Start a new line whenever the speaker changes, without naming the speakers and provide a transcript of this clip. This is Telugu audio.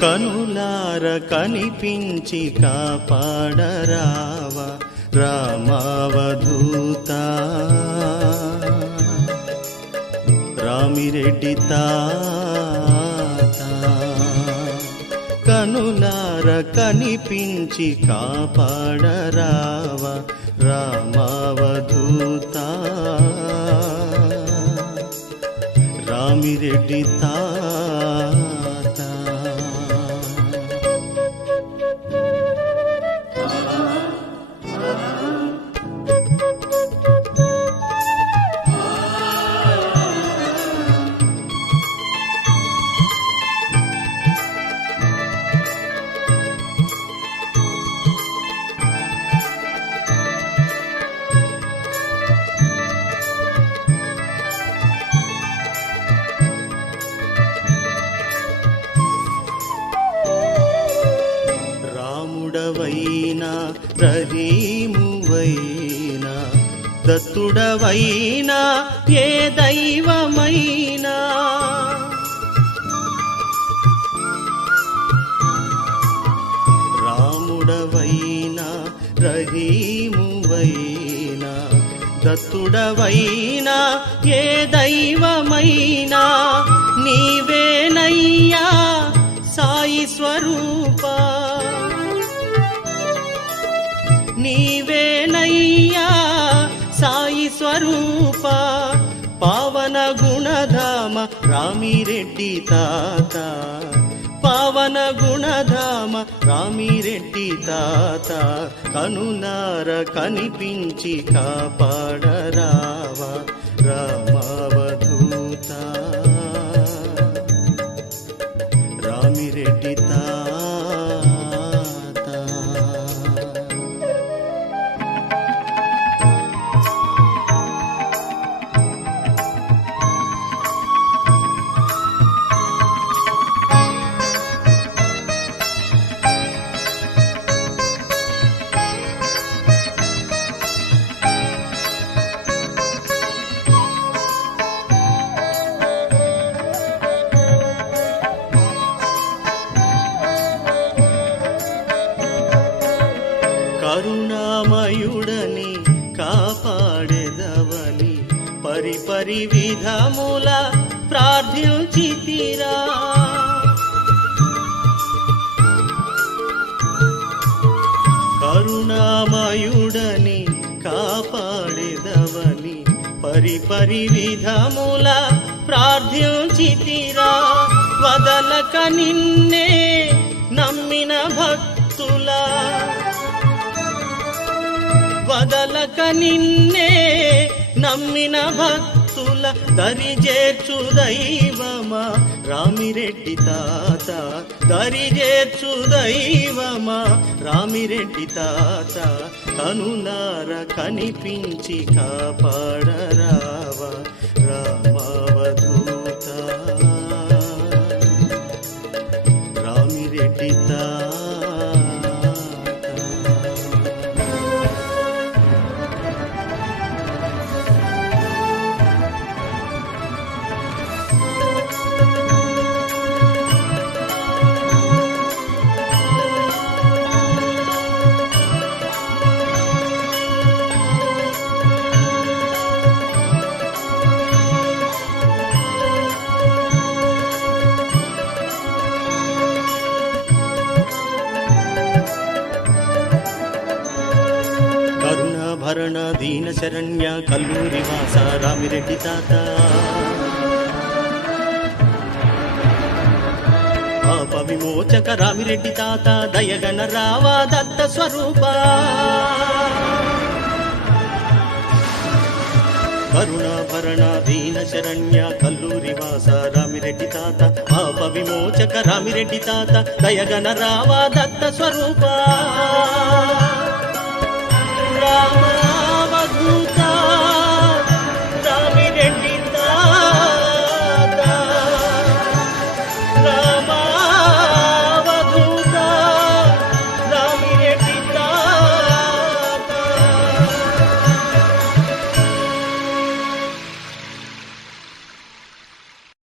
కనులార కనిపించి కాపాడరావ రామావధూత. రామిరెడ్డి తాత. కనులార కనిపించి కాపాడరావ రామావధూత. రామిరెడ్డి తాత. రాముడవైనా దత్తుడవైనా ఏ దైవమైనా. రాముడవైనా రహీమువైనా దత్తుడవైనా ఏ నీవేనయ్యా సాయి స్వరూప పావన గుణధామ రామిరెడ్డి తాత. పావన గుణధామ రామిరెడ్డి తాత. కనులార కనిపించి కాపాడరా. కరుణామయుడని కాపాడెదవని పరిపరి విధముల ప్రార్థించితిరా. కరుణామయుడని కాపాడెదవని పరిపరి విధముల ప్రార్థించితిరా. వదలక నిన్నే వదలక నిన్నే నమ్మిన భక్తుల దరి చేర్చు దైవమా? రామిరెడ్డి తాత దరి చేర్చు దైవమా? రామిరెడ్డి తాత కనులార కనిపించి కాపాడరావా? కరుణాభరణ దీన శరణ్య కల్లూరి వాస రామిరెడ్డి తాత పాప విమోచక రామిరెడ్డి తాత దయగన రావా దత్త స్వరూప కరుణాభరణ దీన శరణ్య కల్లూరి వాస రామిరెడ్డి తాత పాప విమోచక రామిరెడ్డి తాత దయగన రావా దత్త స్వరూప రామ